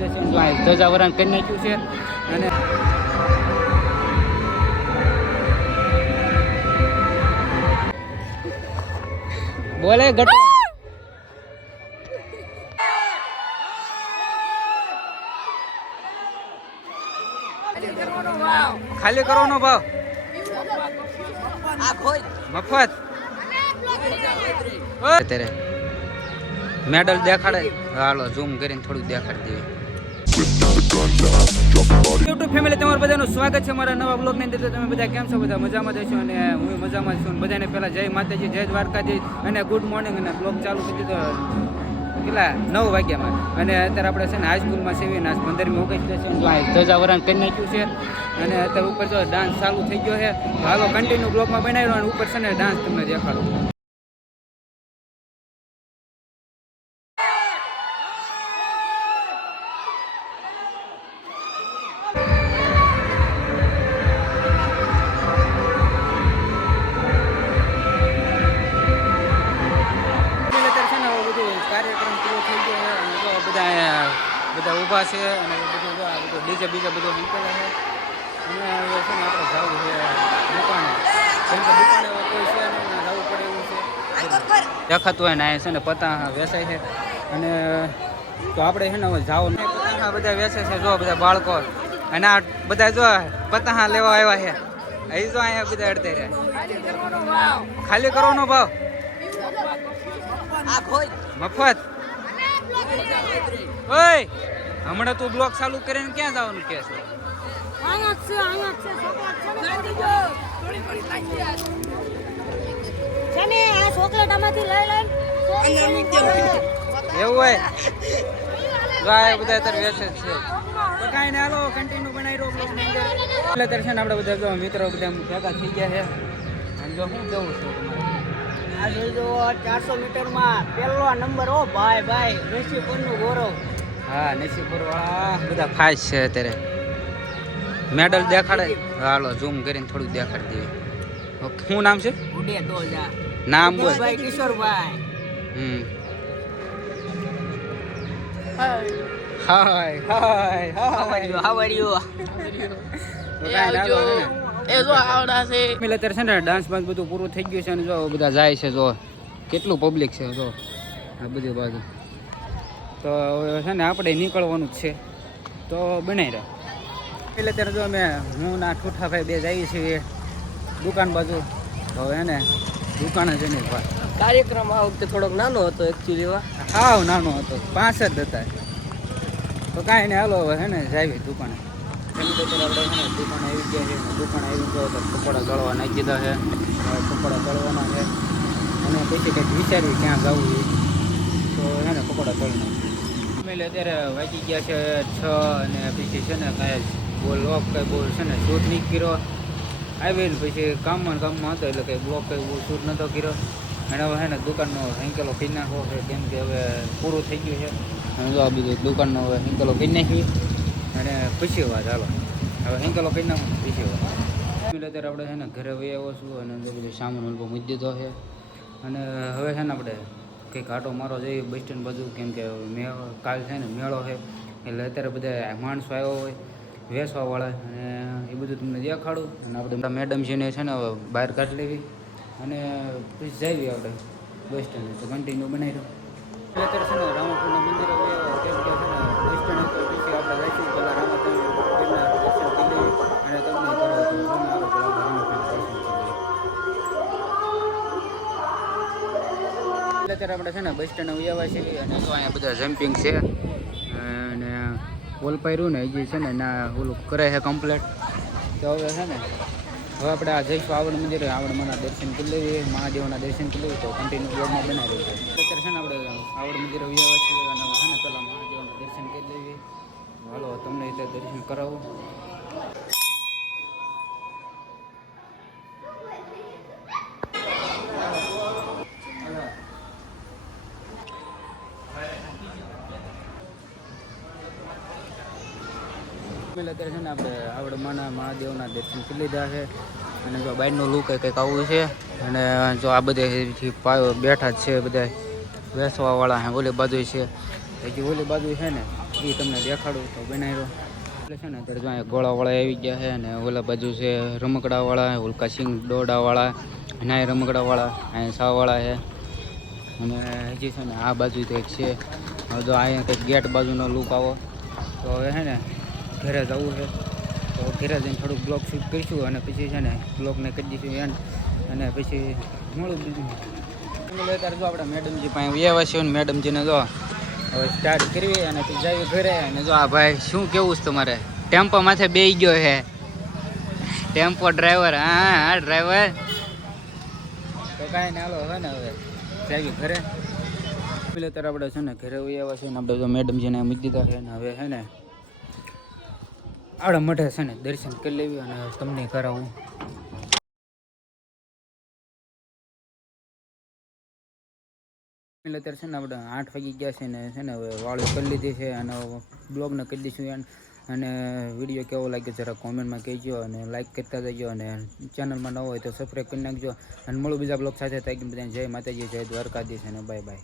Station ધજાવરણ કરી નાખ્યું છે અને બોલે ગટ ખાલી કરવાનો ભાવ મફત અત્યારે મેડલ દેખાડે હાલો ઝૂમ કરીને થોડુંક દેખાડી દઈએ. યુટ્યુબ ફેમિલી તમારું બધાનું સ્વાગત છે મારા નવા બ્લોગની અંદર. તમે બધા કેમ છો? બધા મજામાં જશો અને હું મજામાં છું. બધાને પહેલાં જય માતાજી, જય દ્વારકાજી અને ગુડ મોર્નિંગ. અને બ્લોગ ચાલુ કરી દીધો કેટલા 9 વાગ્યામાં અને અત્યારે આપણે છે ને હાઈસ્કૂલમાં સેવીને આજ 15મી ઓગસ્ટ છે ધજાવરણ કરી નાખ્યું છે અને અત્યારે ઉપર જો ડાન્સ ચાલુ થઈ ગયો છે. હાલો કન્ટિન્યુ બ્લોગમાં બનાવ્યો અને ઉપર છે ને ડાન્સ તમને દેખાડું. કાર્યક્રમ પૂરો થઈ ગયો છે અને જો બધા ઊભા છે અને બધું ડીજે બીજા બધું નીકળે છે અને હવે છે ને આપણે જવું છે દુકાને. કેમ કે દુકાને કોઈ છે નહીં, જવું પડે એવું છે. દેખાતું હોય ને આ છે ને પતંગ વેચાય છે અને તો આપણે છે ને હવે જાવ પતંગ બધા વેચે છે. જો બધા બાળકો અને આ બધા જો પતંગ લેવા આવ્યા છે. અહીં જો અહીંયા બધા અડધે રહ્યા. ખાલી કરવાનો ભાવ મફત. ઓય હમણાં તું બ્લોગ ચાલુ કરીને ક્યાં જવાનું કે છે? એવું હોય ગાય બધા અત્યારે વેચે છે તો કાંઈ ને હાલો કન્ટિન્યુ બનાવી રહ્યો બ્લોગ ની અંદર. એટલે અત્યારે છે ને આપણે બધા જો મિત્રો બધા ભેગા થઈ ગયા છે અને જો શું જવું છે તમારે આ જોઈ જો 400 મીટરમાં પહેલો નંબર. ઓ ભાઈ ભાઈ નસીબપુરનું ગૌરવ. હા નસીબપુર વાળા બધા ખાસ છે અત્યારે. મેડલ દેખાડે હાલો ઝૂમ કરીને થોડુંક દેખાડી દઈએ. ઓકે શું નામ છે? ઉડે તોજા નામ બોલ. ભાઈ કિશોરભાઈ. હાય હાય હાય હાવ આર યુ અત્યારે છે ને ડાન્સ બાન્સ બધું પૂરું થઈ ગયું છે અને જો બધા જાય છે. જો કેટલું પબ્લિક છે જો આ બધી બાજુ. તો હવે છે ને આપણે નીકળવાનું જ છે તો બનાવી રહ્યા. એટલે અત્યારે જો અમે હું ના ઠૂઠાભાઈ બે જઈએ છીએ દુકાન બાજુ. હવે હે ને દુકાને જઈને કાર્યક્રમ આ વખતે થોડોક નાનો હતો એકચ્યુઅલી. હાવ નાનો હતો, 5 જ હતા. તો કાંઈ નહીં હાલો હવે હે ને જાવી દુકાને. આપણે દુકાન આવી ગયા છે. દુકાન આવી ગયો તો કપડા ગળવા નાખી દીધા છે. કપડા ગળવાના છે અને પછી કંઈક વિચાર્યું ક્યાં જવું એ તો છે ને કપડા ગળી નાખ્યું. એટલે અત્યારે વાગી ગયા છે 6 અને પછી છે ને કાંઈ બોલ લોક કંઈ બોલ છે ને શૂટ નહીં કર્યો. આવીને પછી કામમાં હતો એટલે કંઈ બ્લોક કંઈ શૂટ નહોતો કર્યો. અને હવે છે ને દુકાનનો હેંકેલો કરી નાખવો છે કેમ કે હવે પૂરું થઈ ગયું છે. અને જો આ બીજું દુકાનનો હવે હેંકેલો કરી નાખી અને પછી વાત હાલો હવે હેંકેલો કરી નાખું પછી વાત. અત્યારે આપણે છે ને ઘરે વહી આવ્યો છું અને અંદર બધું સામાન અલ્પો મૂકી દીધો છે અને હવે છે ને આપણે કંઈક આટો મારો જઈએ બસ સ્ટેન્ડ બાજુ કેમ કે કાલ છે ને મેળો છે એટલે અત્યારે બધા માણસો આવ્યો હોય વેચવાવાળા અને એ બધું તમને દેખાડું. અને આપણે મેડમ છે ને છે ને બહાર કાઢી લેવી અને પછી જઈએ આપણે બસ સ્ટેન્ડ. તો કન્ટિન્યુ બનાવી દો. અત્યારે છે ને રામાપુરના મંદિરે કેમ કે છે ને બસ સ્ટેન્ડ ઉપર પછી આપણે જઈશું પહેલાં રામાપુરના દર્શન કરી લઈએ અને તમને અત્યારે આપણે છે ને બસ સ્ટેન્ડ આવ્યા છીએ અને તો અહીંયા બધા જમ્પિંગ છે અને બોલ પાર્યું ને હજી છે ને ના ઓલું કરે છે કમ્પ્લેટ. તો હવે છે ને હવે આપણે આ જઈશું આવડ મંદિરે. આવડમાંના દર્શન કરી લઈએ, મહાદેવના દર્શન કરી લઈએ તો કન્ટિન્યુ બ્લોગમાં બનાવી દઈએ. અત્યારે છે ને આપણે આવડ મંદિરે આવ્યા છીએ અને છે ને પહેલાં મહાદેવના દર્શન કરી લઈએ. હાલો તમને રીતે દર્શન કરાવું. અત્યારે છે ને આપણે આવડમાના મહાદેવના દર્શન કરી લીધા છે અને જો બહારનું લુક કંઈક આવું છે અને જો આ બધેથી બેઠા જ છે બધા વેચવાવાળા. ઓલી બાજુ છે હજી ઓલી બાજુ છે ને એ તમને દેખાડું તો બનાવ્યો એટલે છે ને અત્યારે જો અહીંયા ગોળાવાળા આવી ગયા છે અને ઓલા બાજુ છે રમકડાવાળા ઉલ્કા સિંગ દોડાવાળા અને આ રમકડાવાળા અહીંયા સાવાળા છે અને હજી છે ને આ બાજુ તો એક છે હવે જો અહીંયા કંઈક ગેટ બાજુનો લુક આવો તો હવે છે ને ઘરે જવું છે તો ઘરે જઈને થોડુંક બ્લોગ શૂટ કરીશું અને પછી છે ને બ્લોગને કરી દઈશું એન્ડ અને પછી મળું બીજું અત્યારે જો આપણે મેડમજી પાસે આવ્યા છીએ ને મેડમજીને જો હવે સ્ટાર્ટ કરવી અને પછી જઈએ ઘરે અને જો આ ભાઈ શું કેવું છે તમારે ટેમ્પો માથે બેસી ગયો છે ટેમ્પો ડ્રાઈવર હા હા ડ્રાઈવર તો કાંઈ ને હાલો હવે ને હવે જઈએ ઘરે પેલે ત્યારે આપણે છે ને ઘરે આવ્યા છીએ ને આપણે જો મેડમજીને મૂકી દીધા છે ને હવે છે ને આપણે મઢે છે ને દર્શન કરી લેવી અને તમને કરાવું એટલે અત્યારે છે ને આપણે 8 વાગી ગયા છે ને હવે વાળું કરી લીધી છે અને બ્લોગને કરી દઈશું અને વિડીયો કેવો લાગ્યો જરા કોમેન્ટમાં કહેજો અને લાઈક કરતા જજો અને ચેનલમાં ન હોય તો સબસ્ક્રાઈબ કરી નાખજો અને મળું બીજા બ્લોગ સાથે ત્યાં બધાને જય માતાજી જય દ્વારકાધીશ અને બાય બાય